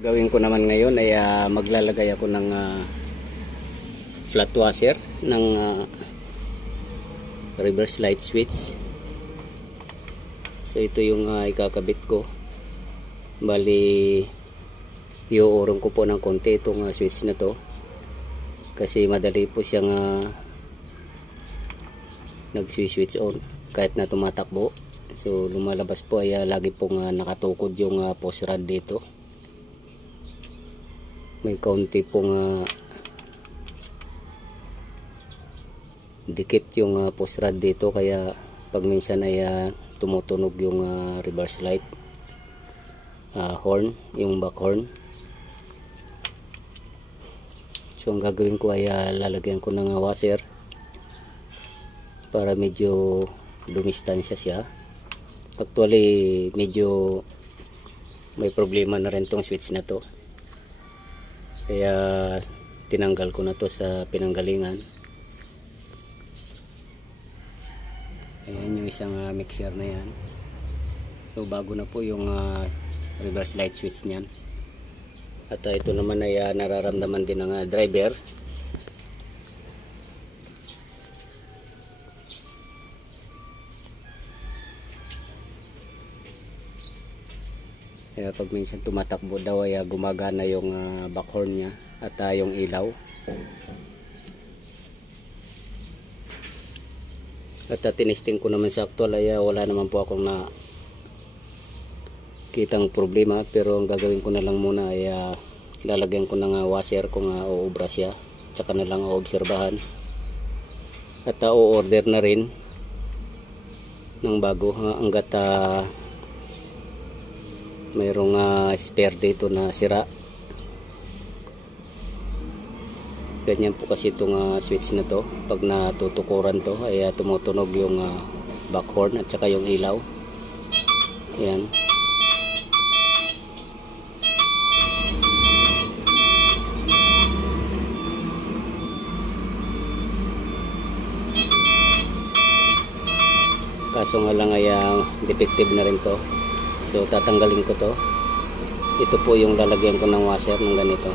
Gawin ko naman ngayon ay maglalagay ako ng flat washer ng reverse light switch. So ito yung ikakabit ko. Bali iuurong ko po ng konti itong switch na to kasi madali po siyang nag-switch on kahit na tumatakbo. So lumalabas po ay lagi pong nakatukod yung post rod dito. May kaunti pong dikit yung post rod dito, kaya pag minsan ay tumutunog yung reverse light horn, yung back horn. So ang gagawin ko ay lalagyan ko ng washer para medyo dumistansya siya. Actually medyo may problema na rin tong switch na to, kaya tinanggal ko na to sa pinanggalingan. Ayan yung isang mixer na yan. So bago na po yung reverse light switch niyan. At ito naman ay nararamdaman din ng driver. Kaya pag minsan tumatakbo daw ay gumagana yung back horn niya at yung ilaw. At tinesting ko naman sa actual ay wala naman po akong kitang problema, pero ang gagawin ko na lang muna ay lalagyan ko ng washer kung uubra siya, tsaka na lang oobserbahan at o-order na rin ng bago hanggat mayroong spare dito na sira. Ganyan po kasi itong switch na to, pag natutukuran to ay tumutunog yung back horn at saka yung ilaw. Ayan. Kaso nga lang ay defective na rin to. So tatanggalin ko to. Ito po yung lalagyan ko ng washer ng ganito.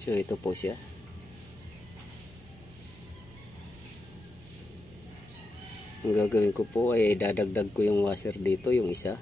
So ito po siya. Ang gagawin ko po ay dadagdag ko yung washer dito, yung isa.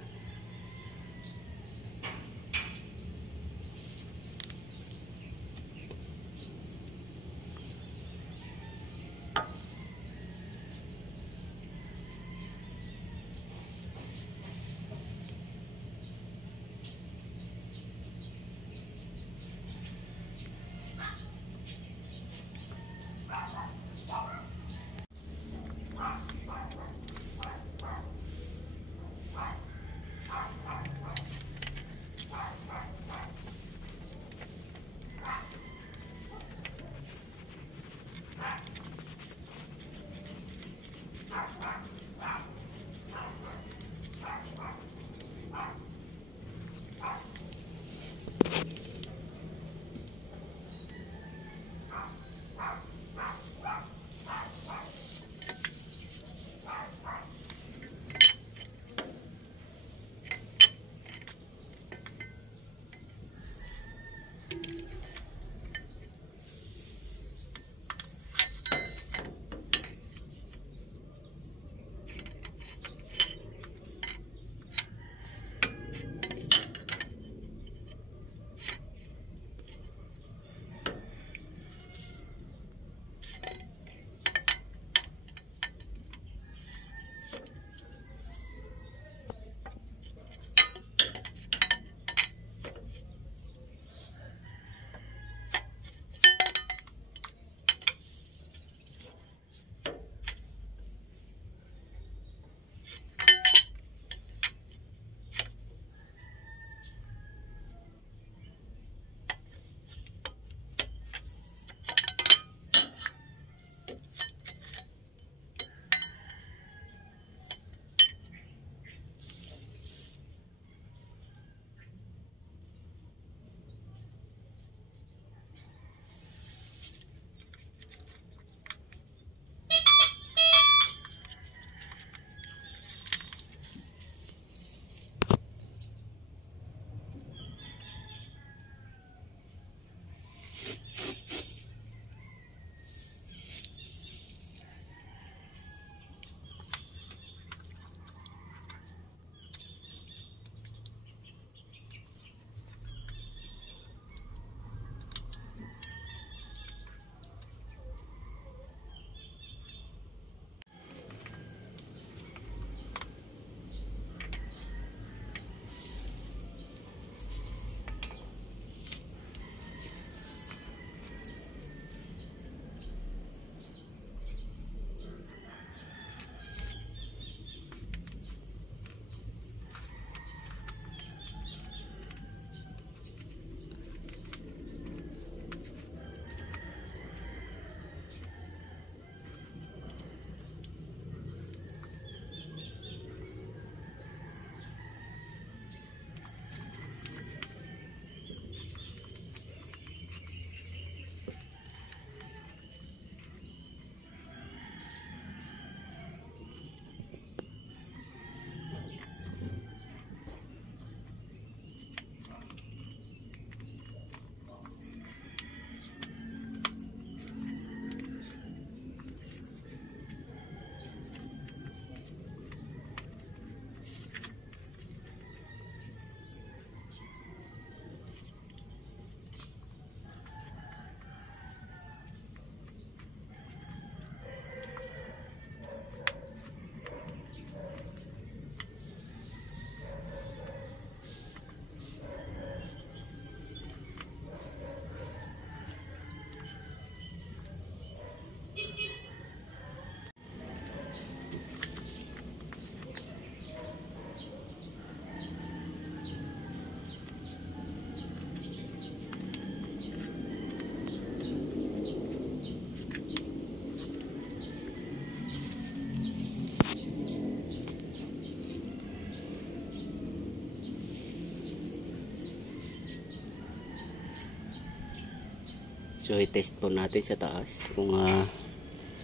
So i-test po natin sa taas kung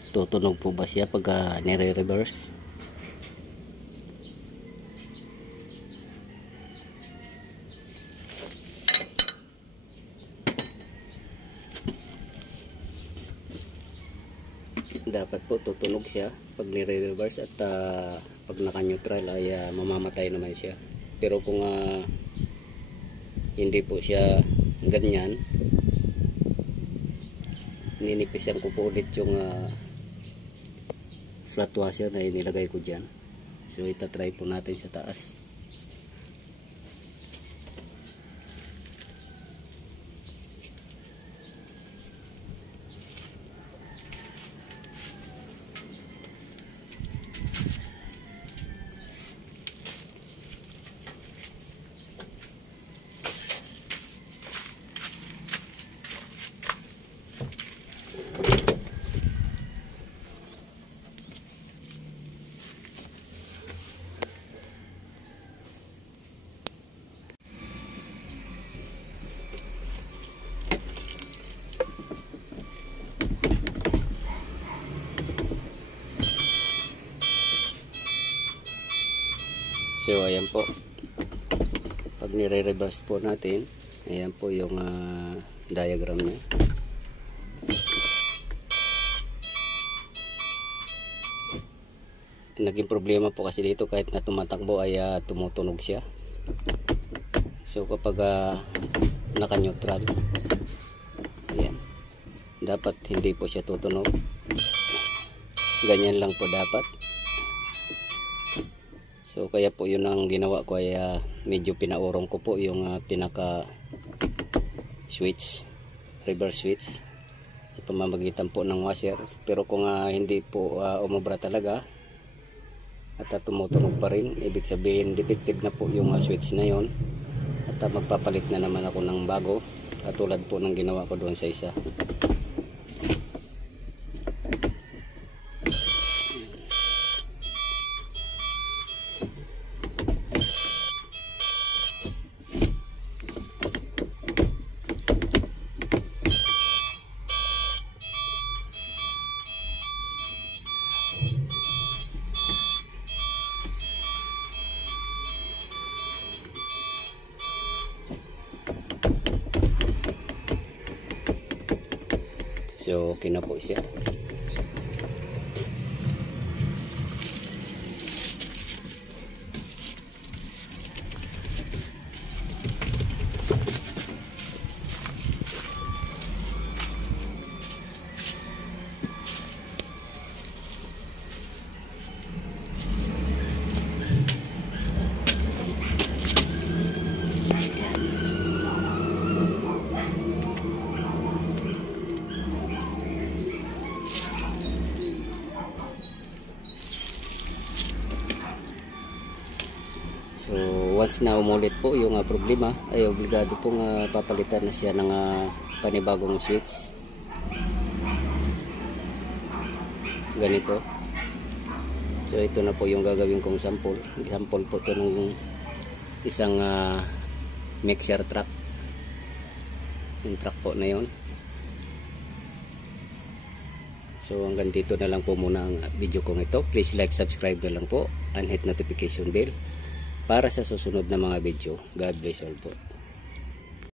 tutunog po ba siya pag nire-reverse. Dapat po tutunog siya pag nire-reverse at pag naka-neutral ay mamamatay naman siya. Pero kung hindi po siya ganyan, ninipisan ko po ulit yung flat washer na inilagay ko dyan. So itatry po natin sa taas. So ayan po, pag nire-reverse po natin, ayan po yung diagram niya. Naging problema po kasi dito kahit na tumatakbo ay tumutunog siya. So kapag naka-neutral, ayan, dapat hindi po siya tutunog. Ganyan lang po dapat. So kaya po yun ang ginawa ko, ay medyo pinaurong ko po yung pinaka switch, reverse switch, pamamagitan po ng washer. Pero kung hindi po umubra talaga at tumutunog pa rin, ibig sabihin defective na po yung switch na yon, at magpapalit na naman ako ng bago, katulad po ng ginawa ko doon sa isa. So okay na po siya. So once na umulit po yung problema, ay obligado pong papalitan na siya ng panibagong switch. Ganito. So ito na po yung gagawin kong sample. Sample po ito ng isang mixer truck. Yung truck po na yon. So hanggang dito na lang po muna ang video kong ito. Please like, subscribe na lang po, and hit notification bell para sa susunod na mga video. God bless all po.